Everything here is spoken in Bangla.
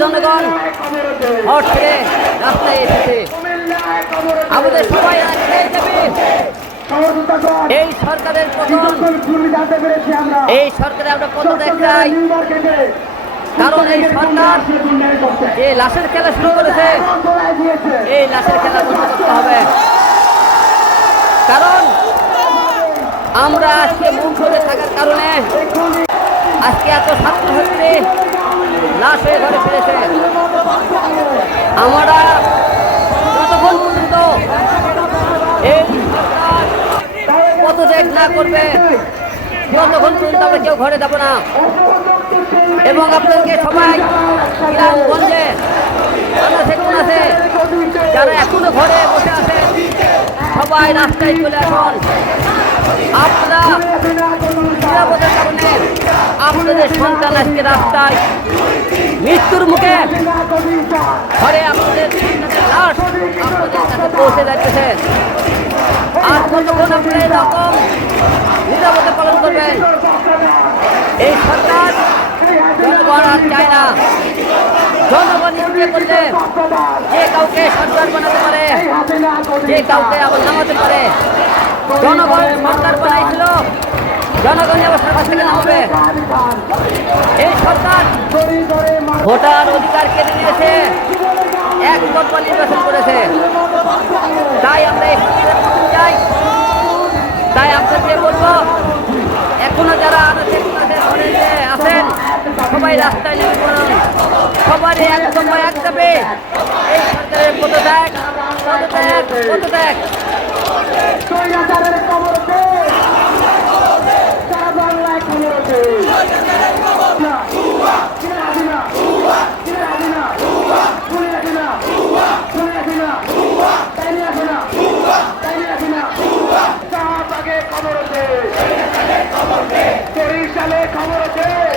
জনগণ ছেড়ে রাস্তায় এসেছে। আমাদের সবাই দাবি এই সরকারের পতন। এই সরকারে আমরা নিউ মার্কেটে কারণ এই সরকার। যে লাশের খেলা শুরু করেছে, এই লাশের খেলা বন্ধ করতে হবে কারণ আমরা আজকে মুখ ধরে থাকার কারণে আজকে এত ছাত্রছাত্রী লাশ ঘরে ফিরেছে আমরা সরকার পদত্যাগ না করবে যতক্ষণ পর্যন্ত আমরা কেউ ঘরে যাব না। এবং আপনাদেরকে সবাই কোনাচে যারা এখনও ঘরে বসে আছেন সবাই রাস্তায় চলে আসুন। আপনারা নিরাপদের কারণে আপনাদের সন্তান আজকে রাস্তায়। মৃত্যুর মুখে ঘরে আপনাদের লাশ আপনাদের কাছে পৌঁছে যাচ্ছে। আর এরকম পালন করবেন? এই সরকার জনগণ আর চায় না। জনগণ করলে যে কাউকে সরকার বানাতে পারে, যে কাউকে আবার নামাতে পারে। জনগণ সরকার বানাইছিল জনগণ আবার সরকার থেকে নামাবে এই সরকার ভোটার অধিকার কেড়ে নিয়েছে। এক দফা নির্বাচন করেছে। তাই আমরা চাই। তাই আপনাকে বলব, এখনও যারা আছেন, সবাই রাস্তায় নেমে পড়ুন। সবারই এক যাবে এই সরকারের পদত্যাগ পদত্যাগ পদত্যাগ স্বৈরাচারের খবর আছে। সারা বাংলায় খবর আছে। না। কিনে রাখি না। কিনে রাখি না। শুনে রাখি না। শুনে রাখি না। তাই নিয়ে রাখি না। তাই নিয়ে রাখি না। আছে। খবর আছে